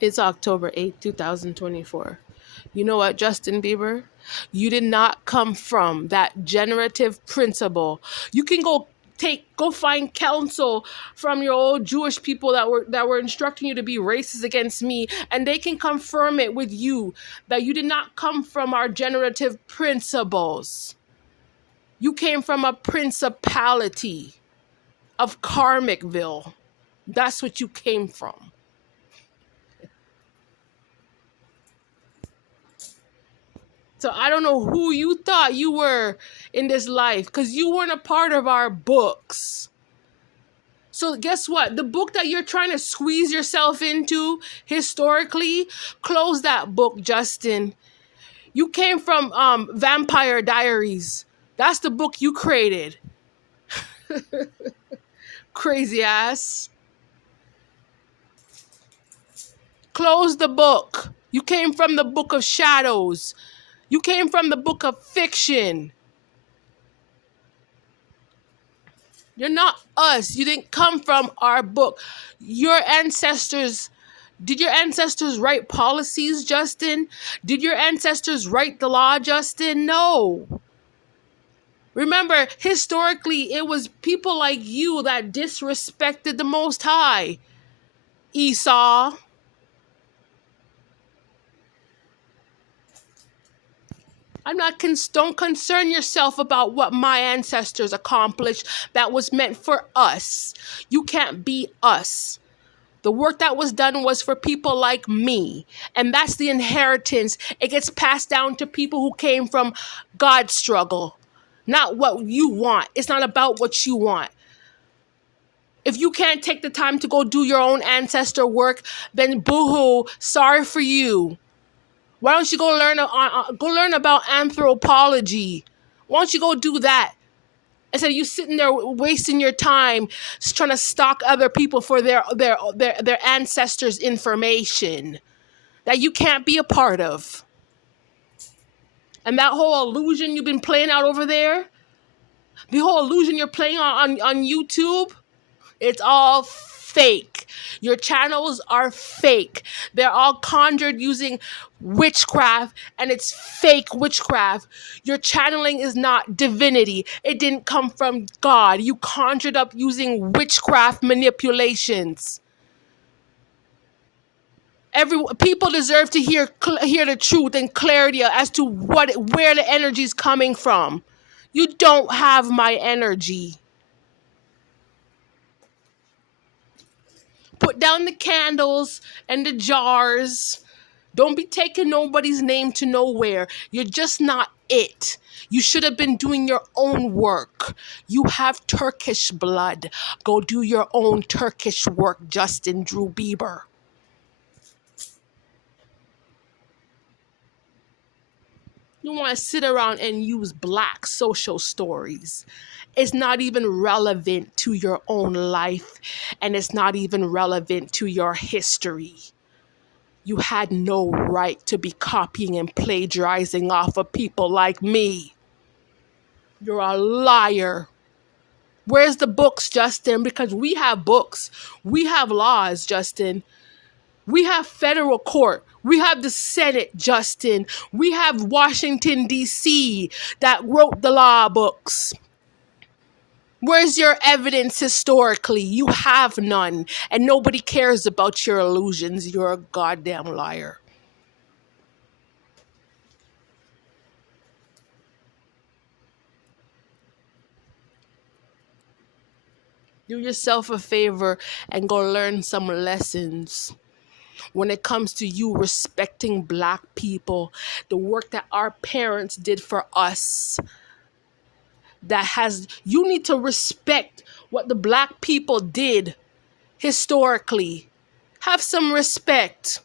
It's October 8th, 2024. You know what, Justin Bieber? You did not come from that generative principle. You can go find counsel from your old Jewish people that were instructing you to be racist against me, and they can confirm it with you that you did not come from our generative principles. You came from a principality of Karmicville. That's what you came from. So I don't know who you thought you were in this life, because you weren't a part of our books. So guess what? The book that you're trying to squeeze yourself into historically, close that book, Justin. You came from Vampire Diaries. That's the book you created. Crazy ass. Close the book. You came from the book of shadows. You came from the book of fiction. You're not us. You didn't come from our book. Your ancestors, did your ancestors write policies, Justin? Did your ancestors write the law, Justin? No. Remember, historically, it was people like you that disrespected the Most High. Esau. Don't concern yourself about what my ancestors accomplished that was meant for us. You can't be us. The work that was done was for people like me. And that's the inheritance. It gets passed down to people who came from God's struggle, not what you want. It's not about what you want. If you can't take the time to go do your own ancestor work, then boo-hoo, sorry for you. Why don't you go learn about anthropology? Why don't you go do that? Instead of you sitting there wasting your time trying to stalk other people for their ancestors' information that you can't be a part of. And that whole illusion you've been playing out over there, the whole illusion you're playing on YouTube, it's all fake. Your channels are fake. They're all conjured using witchcraft, and it's fake witchcraft. Your channeling is not divinity. It didn't come from God. You conjured up using witchcraft manipulations. People deserve to hear the truth and clarity as to where the energy is coming from. You don't have my energy. Put down the candles and the jars. Don't be taking nobody's name to nowhere. You're just not it. You should have been doing your own work. You have Turkish blood. Go do your own Turkish work, Justin Drew Bieber. You want to sit around and use black social stories. It's not even relevant to your own life, and it's not even relevant to your history. You had no right to be copying and plagiarizing off of people like me. You're a liar. Where's the books, Justin? Because we have books. We have laws, Justin. We have federal court. We have the Senate, Justin. We have Washington, D.C. that wrote the law books. Where's your evidence historically? You have none. And nobody cares about your illusions. You're a goddamn liar. Do yourself a favor and go learn some lessons. When it comes to you respecting black people, the work that our parents did for us, you need to respect what the black people did historically. Have some respect.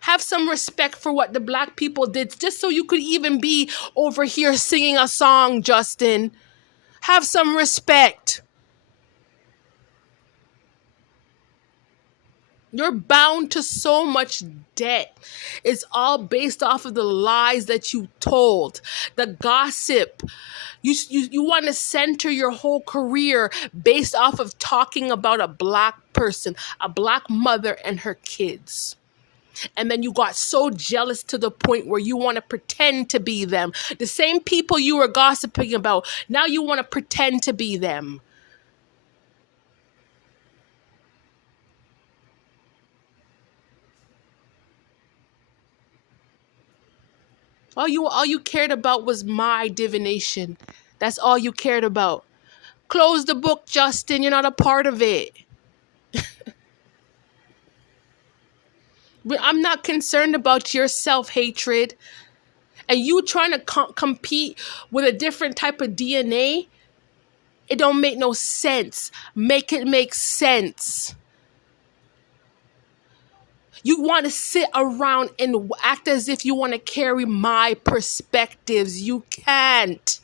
Have some respect for what the black people did, just so you could even be over here singing a song, Justin. Have some respect. You're bound to so much debt. It's all based off of the lies that you told, the gossip. You want to center your whole career based off of talking about a black person, a black mother and her kids. And then you got so jealous to the point where you want to pretend to be them. The same people you were gossiping about, now you want to pretend to be them. All you cared about was my divination. That's all you cared about. Close the book, Justin. You're not a part of it. But I'm not concerned about your self-hatred and you trying to compete with a different type of DNA. It don't make no sense. Make it make sense. You want to sit around and act as if you want to carry my perspectives. You can't.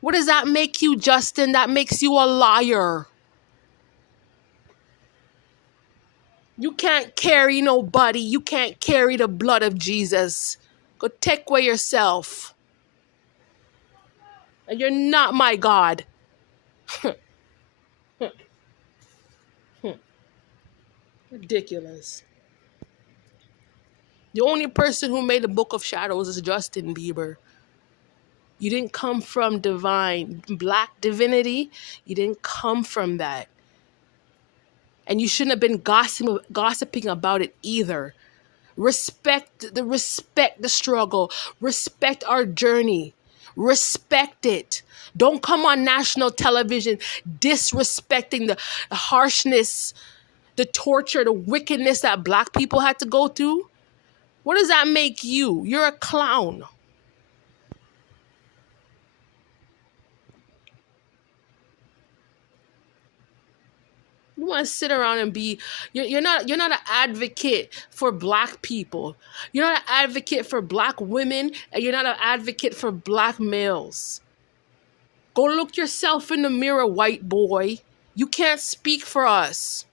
What does that make you, Justin? That makes you a liar. You can't carry nobody. You can't carry the blood of Jesus. Go take away yourself. And you're not my God. Ridiculous. The only person who made the book of shadows is Justin Bieber. You didn't come from divine, black divinity. You didn't come from that. And you shouldn't have been gossiping about it either. Respect the struggle. Respect our journey. Respect it. Don't come on national television disrespecting the harshness, the torture, the wickedness that black people had to go through. What does that make you? You're a clown. You want to sit around and be you're not an advocate for black people. You're not an advocate for black women, and you're not an advocate for black males. Go look yourself in the mirror, white boy. You can't speak for us.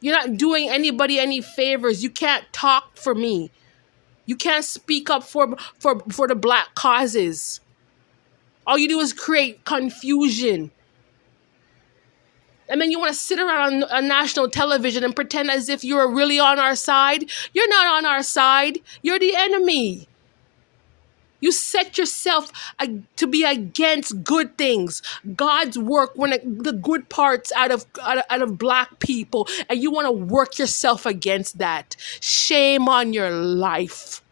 You're not doing anybody any favors. You can't talk for me. You can't speak up for the black causes. All you do is create confusion. And then you want to sit around on national television and pretend as if you're really on our side. You're not on our side. You're the enemy. You set yourself to be against good things, God's work, the good parts out of black people, and you want to work yourself against that. Shame on your life.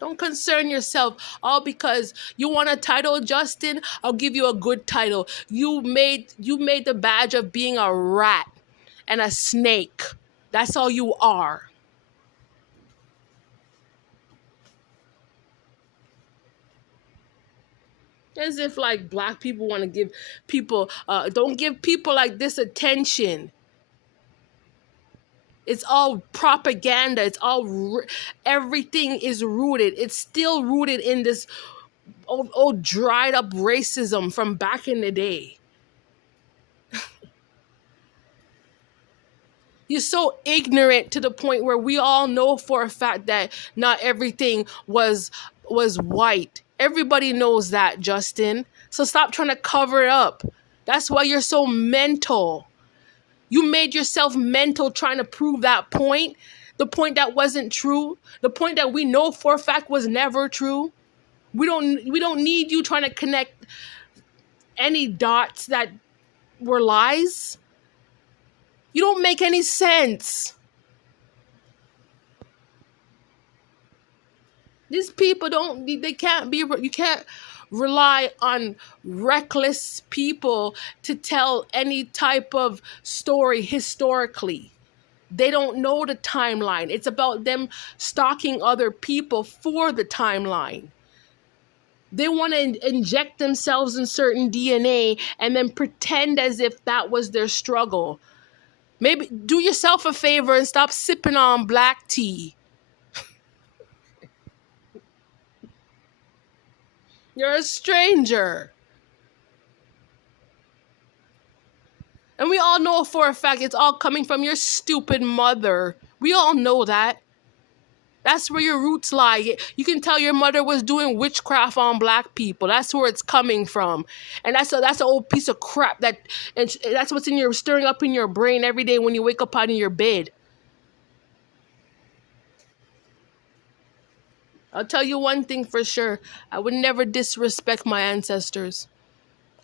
Don't concern yourself all because you want a title, Justin. I'll give you a good title. You made the badge of being a rat and a snake. That's all you are. As if like black people want to give people, don't give people like this attention. It's all propaganda. Everything is rooted. It's still rooted in this old dried up racism from back in the day. You're so ignorant to the point where we all know for a fact that not everything was white. Everybody knows that, Justin. So stop trying to cover it up. That's why you're so mental. You made yourself mental trying to prove that point, the point that wasn't true, the point that we know for a fact was never true. We don't need you trying to connect any dots that were lies. You don't make any sense. These people you can't rely on reckless people to tell any type of story historically. They don't know the timeline. It's about them stalking other people for the timeline. They want to inject themselves in certain DNA and then pretend as if that was their struggle. Maybe do yourself a favor and stop sipping on black tea. You're a stranger. And we all know for a fact it's all coming from your stupid mother. We all know that. That's where your roots lie. You can tell your mother was doing witchcraft on black people. That's where it's coming from. And that's an old piece of crap that's what's in your stirring up in your brain every day when you wake up out of your bed. I'll tell you one thing for sure. I would never disrespect my ancestors.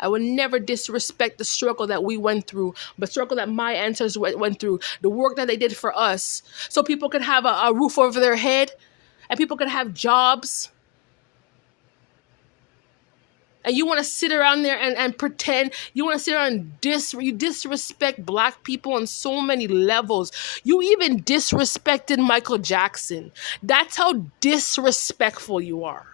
I would never disrespect the struggle that we went through, the struggle that my ancestors went through, the work that they did for us, so people could have a roof over their head and people could have jobs. And you want to sit around there and pretend, you want to sit around and you disrespect black people on so many levels. You even disrespected Michael Jackson. That's how disrespectful you are.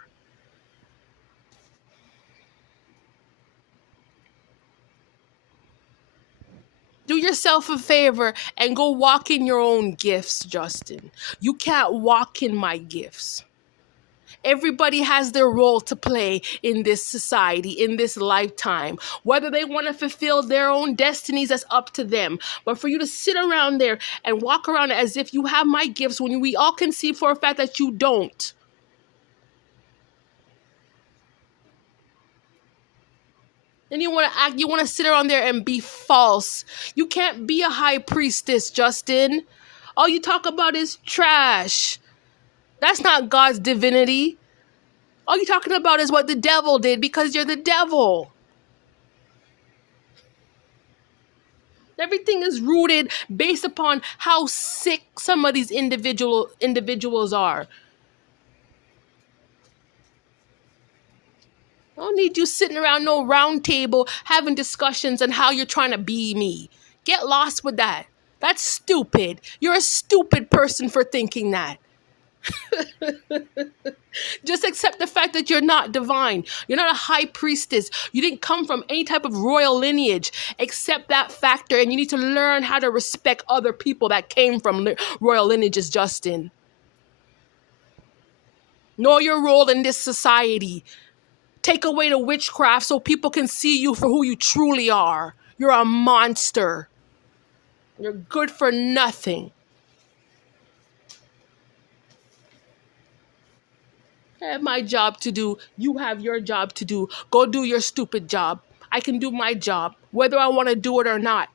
Do yourself a favor and go walk in your own gifts, Justin. You can't walk in my gifts. Everybody has their role to play in this society, in this lifetime. Whether they want to fulfill their own destinies, that's up to them. But for you to sit around there and walk around as if you have my gifts when we all can see for a fact that you don't. Then you want to act, you want to sit around there and be false. You can't be a high priestess, Justin. All you talk about is trash. That's not God's divinity. All you're talking about is what the devil did because you're the devil. Everything is rooted based upon how sick some of these individuals are. I don't need you sitting around no round table having discussions on how you're trying to be me. Get lost with that. That's stupid. You're a stupid person for thinking that. Just accept the fact that you're not divine. You're not a high priestess. You didn't come from any type of royal lineage. Accept that factor, and you need to learn how to respect other people that came from royal lineages, Justin. Know your role in this society. Take away the witchcraft so people can see you for who you truly are. You're a monster. You're good for nothing. I have my job to do. You have your job to do. Go do your stupid job. I can do my job, whether I want to do it or not.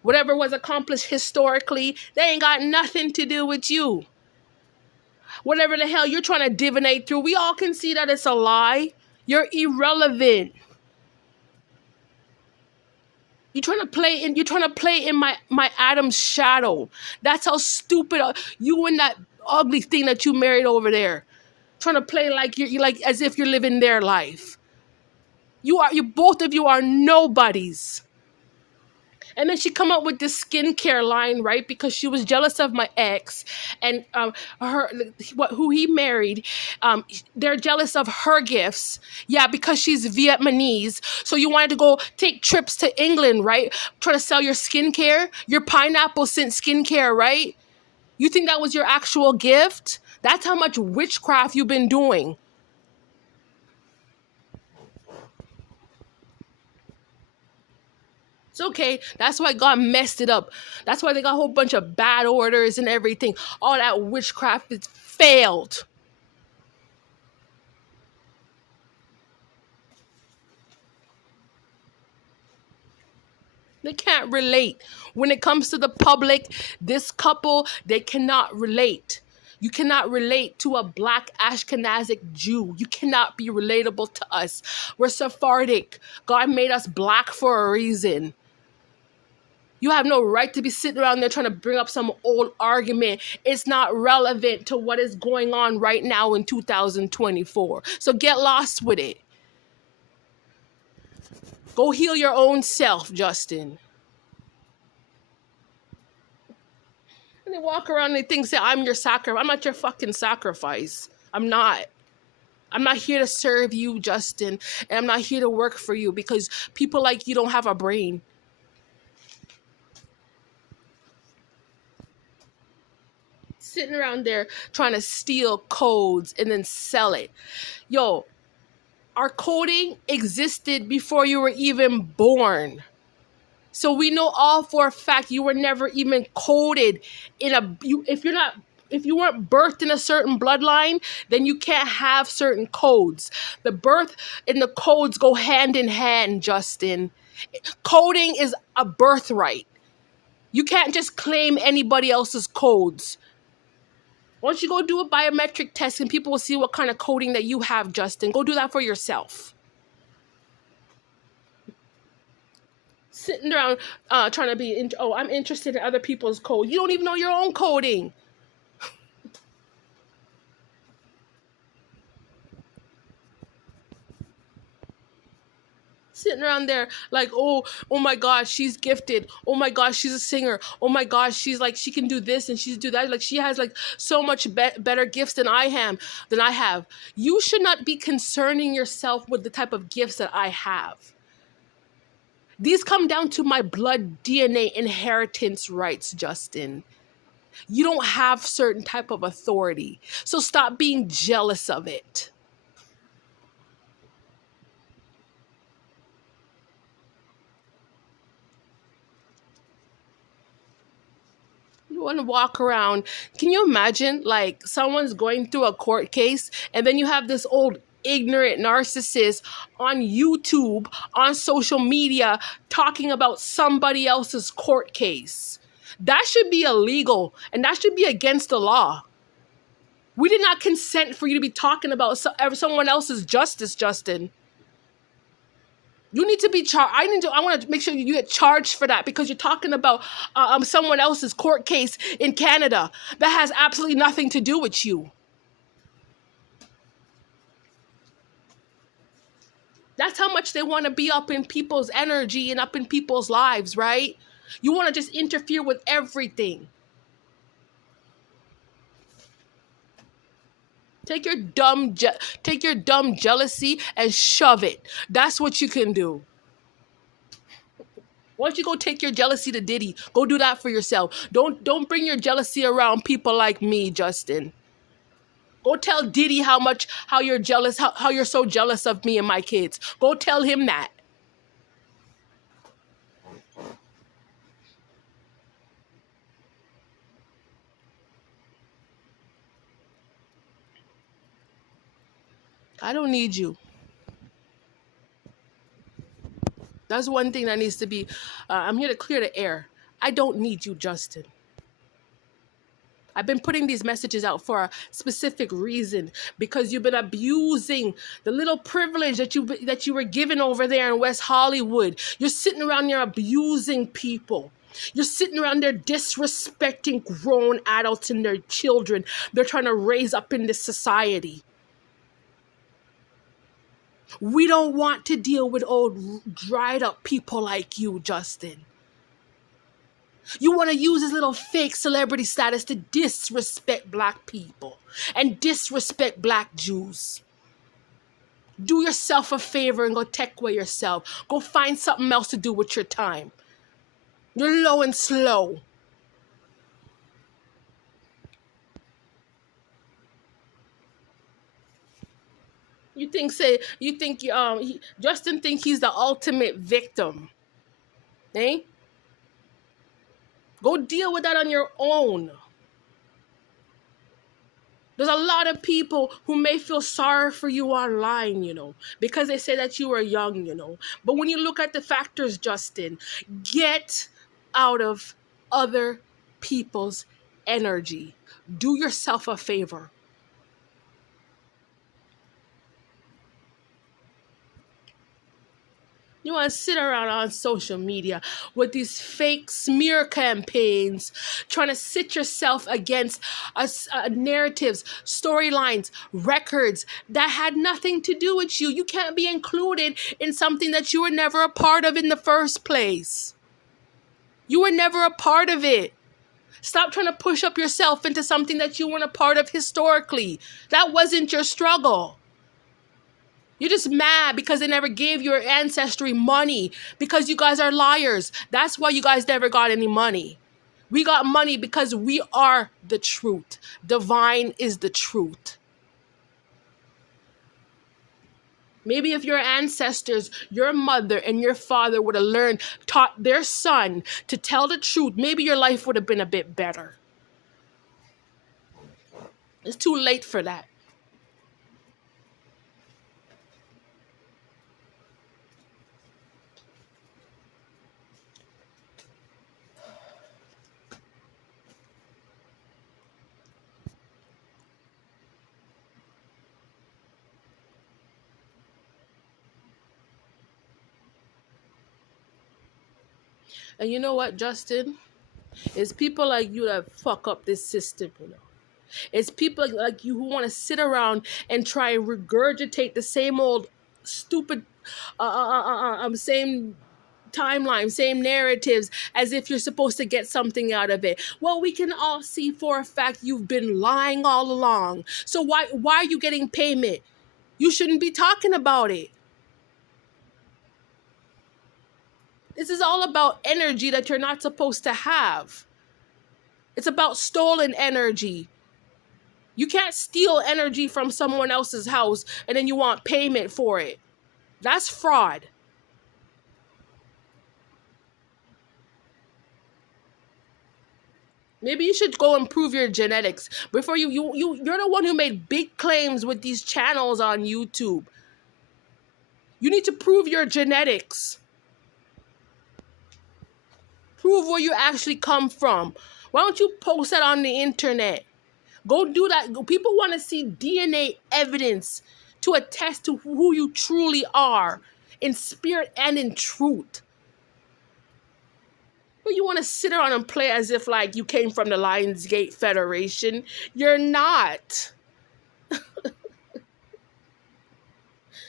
Whatever was accomplished historically, they ain't got nothing to do with you. Whatever the hell you're trying to divinate through, we all can see that it's a lie. You're irrelevant. You're trying to play in my Adam's shadow. That's how stupid you and that ugly thing that you married over there. Trying to play like you're like as if you're living their life. You both of you are nobodies. And then she come up with this skincare line, right? Because she was jealous of my ex and who he married. They're jealous of her gifts. Yeah, because she's Vietnamese. So you wanted to go take trips to England, right? Try to sell your skincare, your pineapple scent skincare, right? You think that was your actual gift? That's how much witchcraft you've been doing. It's okay. That's why God messed it up. That's why they got a whole bunch of bad orders and everything. All that witchcraft is failed. They can't relate. When it comes to the public, this couple, they cannot relate. You cannot relate to a black Ashkenazic Jew. You cannot be relatable to us. We're Sephardic. God made us black for a reason. You have no right to be sitting around there trying to bring up some old argument. It's not relevant to what is going on right now in 2024. So get lost with it. Go heal your own self, Justin. And they walk around and they think that I'm your sacrifice. I'm not your fucking sacrifice. I'm not. I'm not here to serve you, Justin. And I'm not here to work for you because people like you don't have a brain. Sitting around there trying to steal codes and then sell it. Yo, Our coding existed before you were even born. So we know all for a fact you were never even coded in a if you weren't birthed in a certain bloodline, then you can't have certain codes. The birth and the codes go hand in hand, Justin. Coding is a birthright. You can't just claim anybody else's codes. Once you go do a biometric test and people will see what kind of coding that you have, Justin, go do that for yourself. Sitting around trying to be, I'm interested in other people's code. You don't even know your own coding. Sitting around there like, oh my gosh, she's gifted. Oh my gosh, she's a singer. Oh my gosh, she's like, she can do this and she's do that. Like she has like so much better gifts than I have. You should not be concerning yourself with the type of gifts that I have. These come down to my blood DNA inheritance rights, Justin. You don't have certain type of authority. So stop being jealous of it. You want to walk around. Can you imagine like someone's going through a court case and then you have this old ignorant narcissist on YouTube, on social media, talking about somebody else's court case? That should be illegal and that should be against the law. We did not consent for you to be talking about someone else's justice, Justin. You need to be charged. I want to make sure you get charged for that because you're talking about someone else's court case in Canada that has absolutely nothing to do with you. That's how much they want to be up in people's energy and up in people's lives, right? You want to just interfere with everything. Take your dumb jealousy and shove it. That's what you can do. Why don't you go take your jealousy to Diddy? Go do that for yourself. Don't bring your jealousy around people like me, Justin. Go tell Diddy how you're jealous, how you're so jealous of me and my kids. Go tell him that. I don't need you. That's one thing that needs to be, I'm here to clear the air. I don't need you, Justin. I've been putting these messages out for a specific reason because you've been abusing the little privilege that you were given over there in West Hollywood. You're sitting around there abusing people. You're sitting around there disrespecting grown adults and their children they're trying to raise up in this society. We don't want to deal with old dried up people like you, Justin. You want to use this little fake celebrity status to disrespect black people and disrespect black Jews. Do yourself a favor and go tech away yourself. Go find something else to do with your time. You're low and slow. Justin think he's the ultimate victim. Eh? Go deal with that on your own. There's a lot of people who may feel sorry for you online, because they say that you are young. But when you look at the factors, Justin, get out of other people's energy. Do yourself a favor. You want to sit around on social media with these fake smear campaigns, trying to sit yourself against narratives, storylines, records that had nothing to do with you. You can't be included in something that you were never a part of in the first place. You were never a part of it. Stop trying to push up yourself into something that you weren't a part of historically. That wasn't your struggle. You're just mad because they never gave your ancestry money because you guys are liars. That's why you guys never got any money. We got money because we are the truth. Divine is the truth. Maybe if your ancestors, your mother and your father would have learned, taught their son to tell the truth, maybe your life would have been a bit better. It's too late for that. And you know what, Justin? It's people like you that fuck up this system, you know. It's people like you who want to sit around and try and regurgitate the same old stupid, same timeline, same narratives, as if you're supposed to get something out of it. Well, we can all see for a fact you've been lying all along. So why are you getting payment? You shouldn't be talking about it. This is all about energy that you're not supposed to have. It's about stolen energy. You can't steal energy from someone else's house and then you want payment for it. That's fraud. Maybe you should go improve your genetics before you're the one who made big claims with these channels on YouTube. You need to prove your genetics. Prove where you actually come from. Why don't you post that on the internet? Go do that. People want to see DNA evidence to attest to who you truly are in spirit and in truth. But you want to sit around and play as if like you came from the Lionsgate Federation. You're not.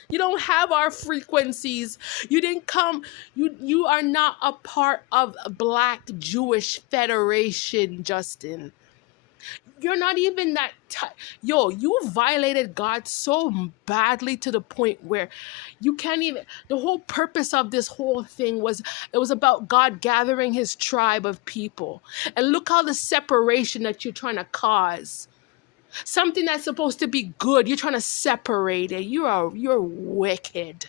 You don't have our frequencies. You didn't come. You are not a part of Black Jewish Federation, Justin. You're not even that. Yo, you violated God so badly to the point where you can't even. The whole purpose of this whole thing was it was about God gathering his tribe of people. And look how the separation that you're trying to cause. Something that's supposed to be good, you're trying to separate it. You're wicked.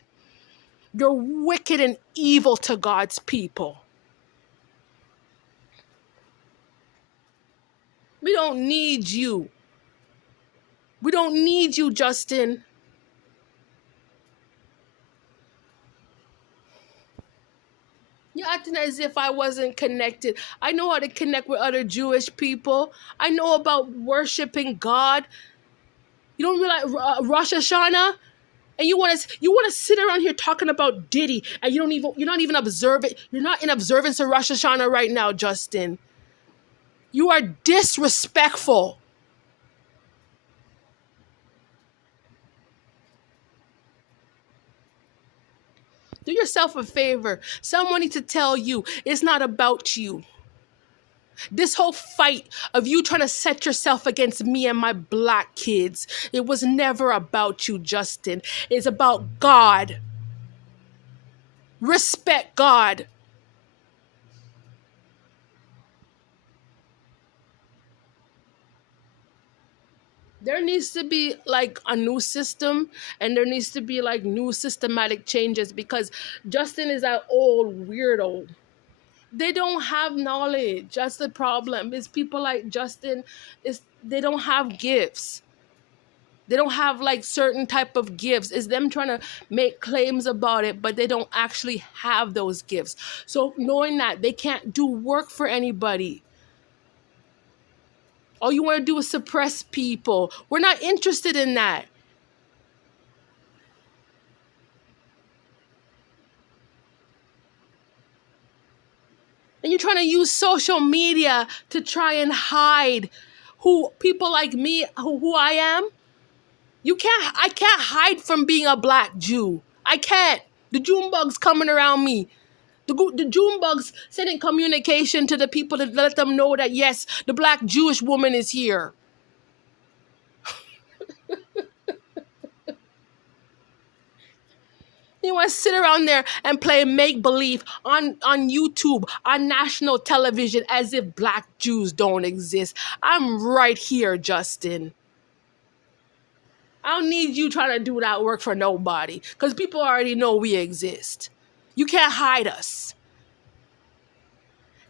You're wicked and evil to God's people. We don't need you. We don't need you, Justin. You're acting as if I wasn't connected. I know how to connect with other Jewish people. I know about worshiping God. You don't realize Rosh Hashanah? And you want to sit around here talking about Diddy, and you're not even observant. You're not in observance of Rosh Hashanah right now, Justin. You are disrespectful. Do yourself a favor. Someone needs to tell you it's not about you. This whole fight of you trying to set yourself against me and my Black kids, it was never about you, Justin. It's about God. Respect God. There needs to be like a new system, and there needs to be like new systematic changes, because Justin is that old weirdo. They don't have knowledge. That's the problem. Is people like Justin is they don't have gifts. They don't have like certain type of gifts. It's them trying to make claims about it, but they don't actually have those gifts. So knowing that, they can't do work for anybody. All you want to do is suppress people. We're not interested in that. And you're trying to use social media to try and hide who people like me, who I am. I can't hide from being a Black Jew. I can't. The Junebug's coming around me. The Junebug's sending communication to the people to let them know that yes, the Black Jewish woman is here. You want to sit around there and play make-believe on YouTube, on national television, as if Black Jews don't exist. I'm right here, Justin. I don't need you trying to do that work for nobody because people already know we exist. You can't hide us.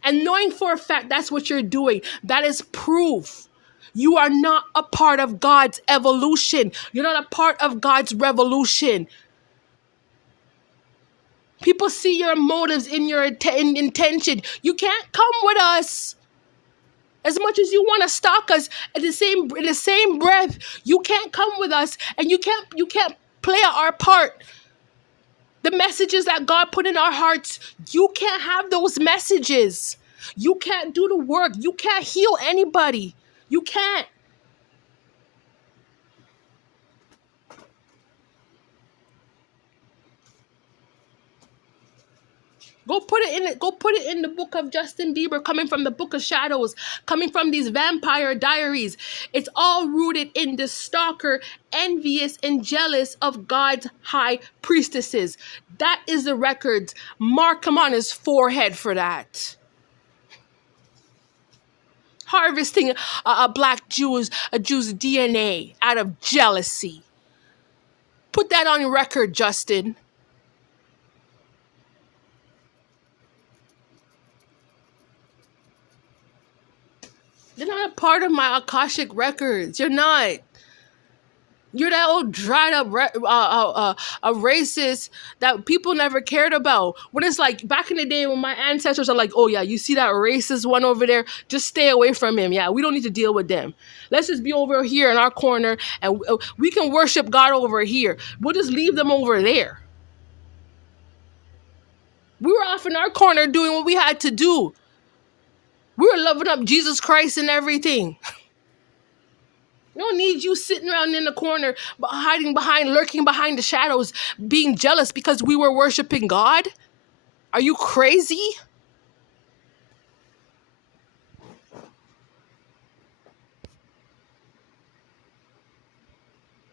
And knowing for a fact that's what you're doing, that is proof. You are not a part of God's evolution. You're not a part of God's revolution. People see your motives in your intention. You can't come with us. As much as you want to stalk us, in the same breath, you can't come with us, and you can't play our part. The messages that God put in our hearts, you can't have those messages. You can't do the work. You can't heal anybody. You can't. Go put it in the book of Justin Bieber, coming from the book of shadows, coming from these vampire diaries. It's all rooted in the stalker, envious and jealous of God's high priestesses. That is the records. Mark him on his forehead for that. Harvesting a Jew's DNA out of jealousy. Put that on record, Justin. You're not a part of my Akashic records. You're not. You're that old dried up a racist that people never cared about. When it's like back in the day when my ancestors are like, oh yeah, you see that racist one over there? Just stay away from him. Yeah, we don't need to deal with them. Let's just be over here in our corner and we can worship God over here. We'll just leave them over there. We were off in our corner doing what we had to do. We were loving up Jesus Christ and everything. We don't need you sitting around in the corner, lurking behind the shadows, being jealous because we were worshiping God. Are you crazy?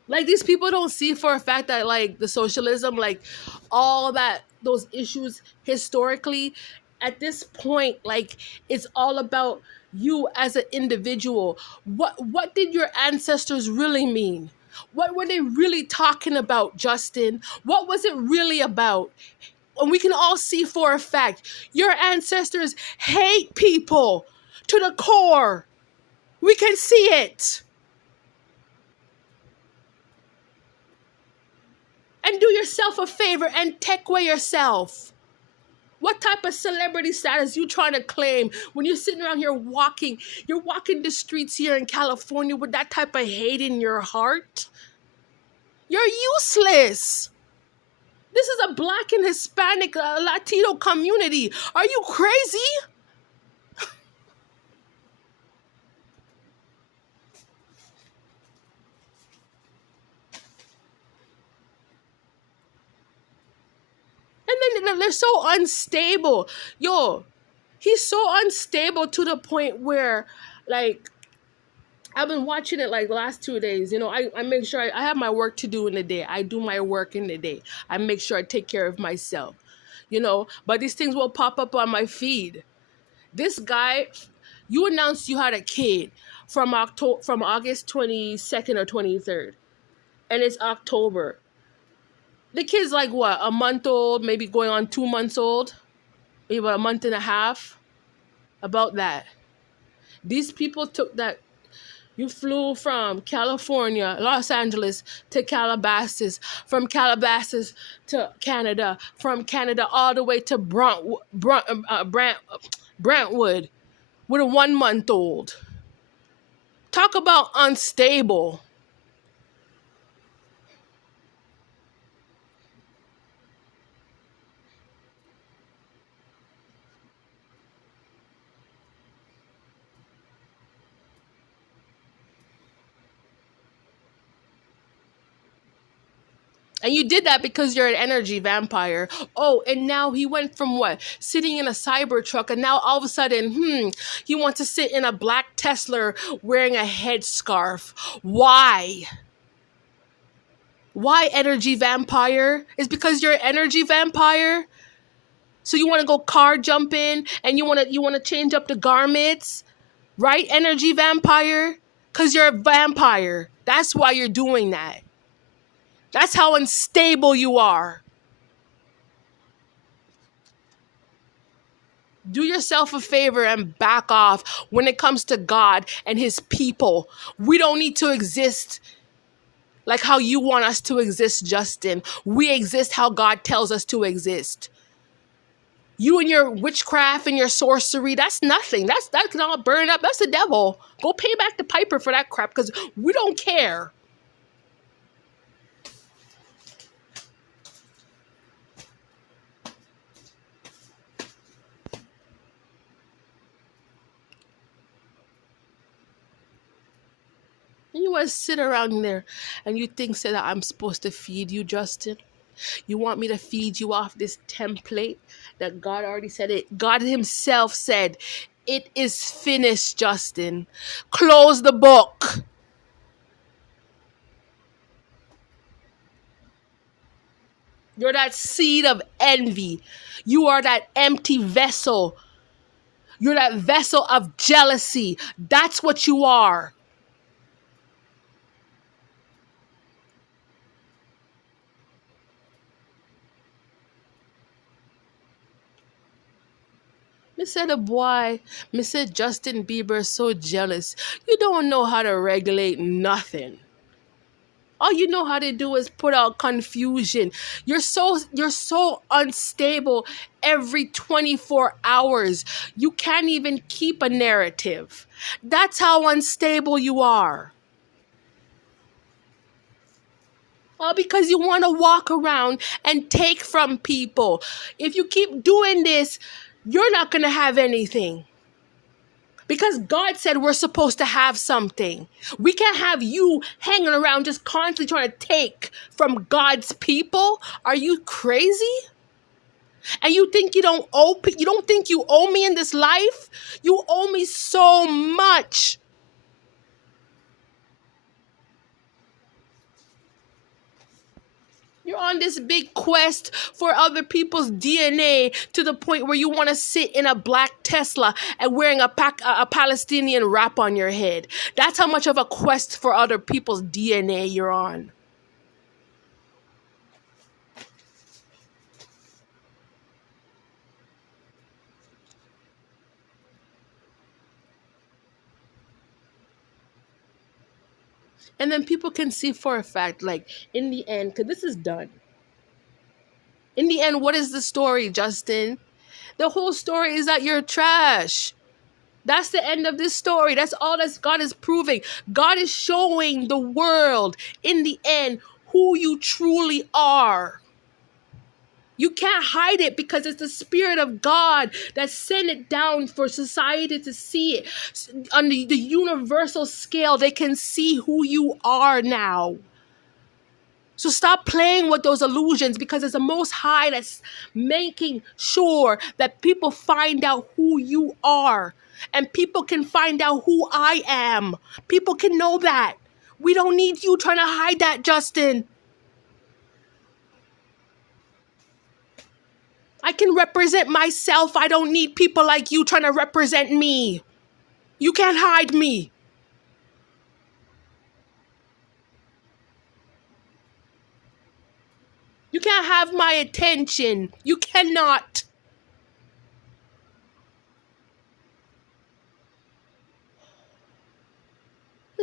Like, these people don't see for a fact that, like, the socialism, like, all that, those issues historically, at this point, like, it's all about you as an individual. What did your ancestors really mean? What were they really talking about, Justin? What was it really about? And we can all see for a fact, your ancestors hate people to the core. We can see it. And do yourself a favor and take away yourself. What type of celebrity status you trying to claim when you're sitting around here walking? You're walking the streets here in California with that type of hate in your heart? You're useless. This is a Black and Hispanic Latino community. Are you crazy? And then they're so unstable. Yo, he's so unstable to the point where, like, I've been watching it like the last 2 days. You know, I make sure I have my work to do in the day. I do my work in the day. I make sure I take care of myself. You know, but these things will pop up on my feed. This guy, you announced you had a kid from August 22nd or 23rd. And it's October. The kid's like what, a month old, maybe going on 2 months old, maybe about a month and a half, about that. These people took that, you flew from California, Los Angeles to Calabasas, from Calabasas to Canada, from Canada all the way to Brentwood with a 1 month old. Talk about unstable. And you did that because you're an energy vampire. Oh, and now he went from what? Sitting in a cyber truck, and now all of a sudden, he wants to sit in a black Tesla wearing a headscarf. Why? Why, energy vampire? It's because you're an energy vampire? So you want to go car jumping and you want to change up the garments? Right, energy vampire? Because you're a vampire. That's why you're doing that. That's how unstable you are. Do yourself a favor and back off when it comes to God and his people. We don't need to exist like how you want us to exist, Justin. We exist how God tells us to exist. You and your witchcraft and your sorcery, that's nothing. That can all burn up. That's the devil. Go pay back the piper for that crap because we don't care. And you want to sit around there and you think say that I'm supposed to feed you, Justin? You want me to feed you off this template that God already said it? God himself said, it is finished, Justin. Close the book. You're that seed of envy. You are that empty vessel. You're that vessel of jealousy. That's what you are. Me said the boy, me said Justin Bieber is so jealous. You don't know how to regulate nothing. All you know how to do is put out confusion. You're so unstable every 24 hours. You can't even keep a narrative. That's how unstable you are. All because you want to walk around and take from people. If you keep doing this, you're not going to have anything. Because God said we're supposed to have something. We can't have you hanging around just constantly trying to take from God's people. Are you crazy? And you don't think you owe me in this life? You owe me so much. You're on this big quest for other people's DNA to the point where you want to sit in a black Tesla and wearing a Palestinian wrap on your head. That's how much of a quest for other people's DNA you're on. And then people can see for a fact, like, in the end, because this is done. In the end, what is the story, Justin? The whole story is that you're trash. That's the end of this story. That's all that God is proving. God is showing the world in the end who you truly are. You can't hide it because it's the Spirit of God that sent it down for society to see it. On the universal scale, they can see who you are now. So stop playing with those illusions because it's the Most High that's making sure that people find out who you are. And people can find out who I am. People can know that. We don't need you trying to hide that, Justin. I can represent myself. I don't need people like you trying to represent me. You can't hide me. You can't have my attention. You cannot.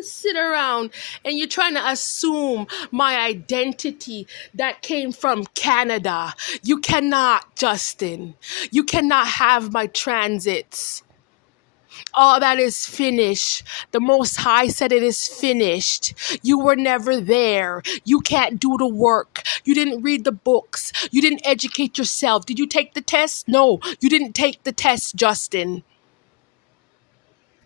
Sit around and you're trying to assume my identity that came from Canada. You cannot, Justin. You cannot have my transits. All that is finished. The Most High said it is finished. You were never there. You can't do the work. You didn't read the books. You didn't educate yourself. Did you take the test? No, you didn't take the test, Justin.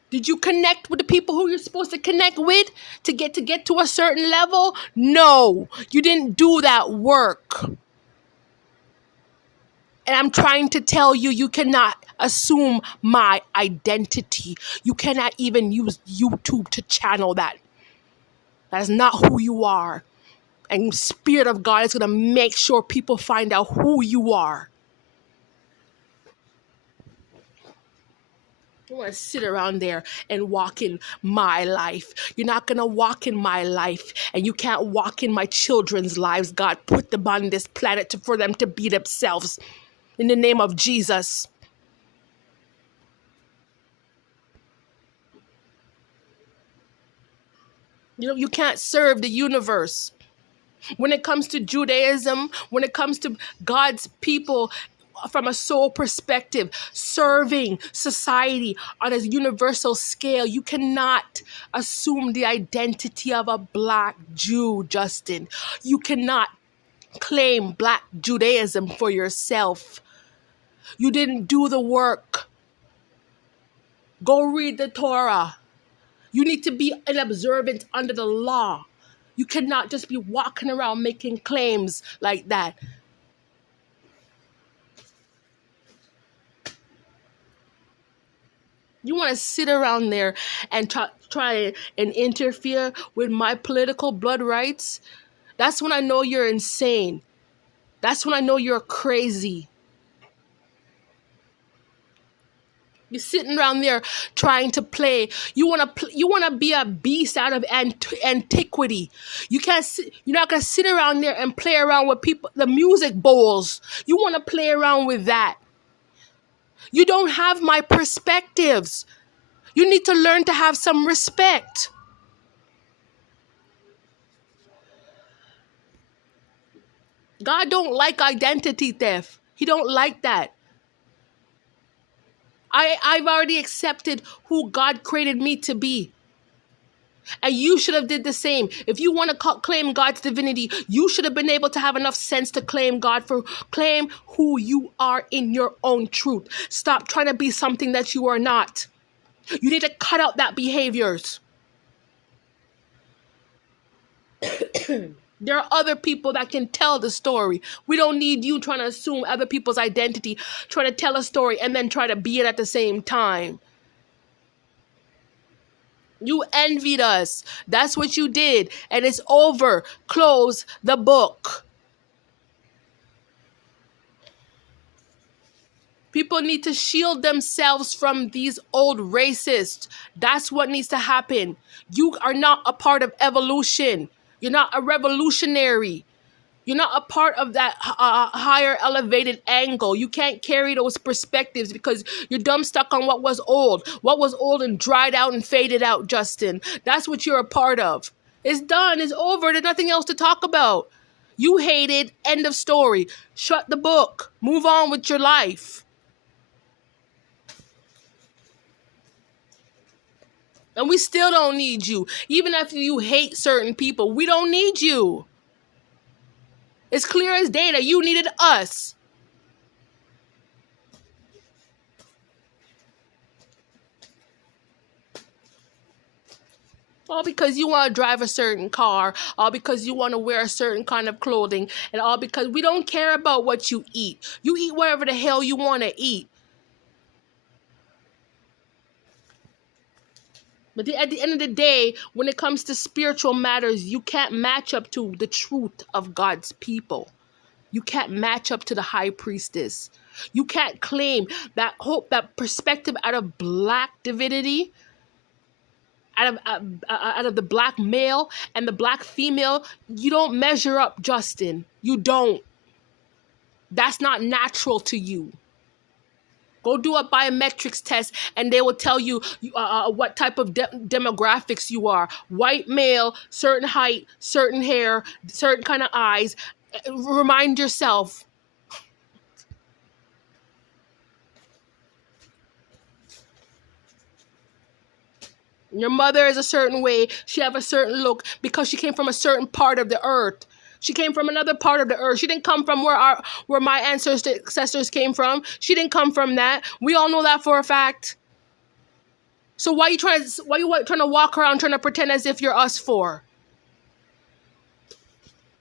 Did you connect with the people who you're supposed to connect with to get to a certain level? No, you didn't do that work. And I'm trying to tell you, you cannot assume my identity. You cannot even use YouTube to channel that. That is not who you are. And Spirit of God is going to make sure people find out who you are. You want to sit around there and walk in my life. You're not going to walk in my life, and you can't walk in my children's lives. God put them on this planet for them to be themselves. In the name of Jesus. You know, you can't serve the universe. When it comes to Judaism, when it comes to God's people from a soul perspective, serving society on a universal scale, you cannot assume the identity of a black Jew, Justin. You cannot claim black Judaism for yourself. You didn't do the work. Go read the Torah. You need to be an observant under the law. You cannot just be walking around making claims like that. You want to sit around there and try and interfere with my political blood rights? That's when I know you're insane. That's when I know you're crazy. You're sitting around there trying to play. You want to be a beast out of antiquity. You're not gonna sit around there and play around with people, the music bowls. You want to play around with that. You don't have my perspectives. You need to learn to have some respect. God don't like identity theft. He don't like that. I've already accepted who God created me to be. And you should have did the same. If you want to claim God's divinity, you should have been able to have enough sense to claim claim who you are in your own truth. Stop trying to be something that you are not. You need to cut out that behaviors. There are other people that can tell the story. We don't need you trying to assume other people's identity, trying to tell a story and then try to be it at the same time. You envied us. That's what you did. And it's over. Close the book. People need to shield themselves from these old racists. That's what needs to happen. You are not a part of evolution. You're not a revolutionary. You're not a part of that higher elevated angle. You can't carry those perspectives because you're dumb stuck on what was old. What was old and dried out and faded out, Justin. That's what you're a part of. It's done. It's over. There's nothing else to talk about. You hated. End of story. Shut the book. Move on with your life. And we still don't need you. Even if you hate certain people, we don't need you. It's clear as day that you needed us. All because you want to drive a certain car, all because you want to wear a certain kind of clothing, and all because we don't care about what you eat. You eat whatever the hell you want to eat. But at the end of the day, when it comes to spiritual matters, you can't match up to the truth of God's people. You can't match up to the high priestess. You can't claim that hope, that perspective out of black divinity, out of the black male and the black female. You don't measure up, Justin. You don't. That's not natural to you. Go do a biometrics test and they will tell you what type of demographics you are. White male, certain height, certain hair, certain kind of eyes. Remind yourself. Your mother is a certain way. She have a certain look because she came from a certain part of the earth. She came from another part of the earth. She didn't come from where my ancestors came from. She didn't come from that. We all know that for a fact. So why you trying to walk around trying to pretend as if you're us for?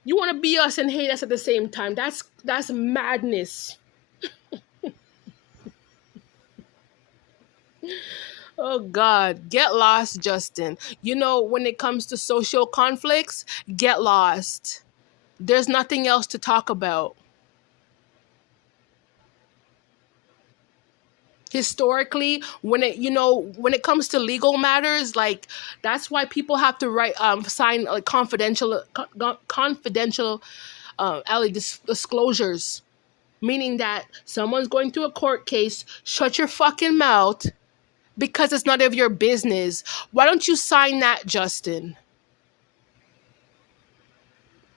You want to be us and hate us at the same time. That's madness. Oh God, get lost, Justin. You know, when it comes to social conflicts, get lost. There's nothing else to talk about. Historically, when it, when it comes to legal matters, like, that's why people have to write, sign, like, confidential, disclosures, meaning that someone's going through a court case. Shut your fucking mouth, because it's none of your business. Why don't you sign that, Justin?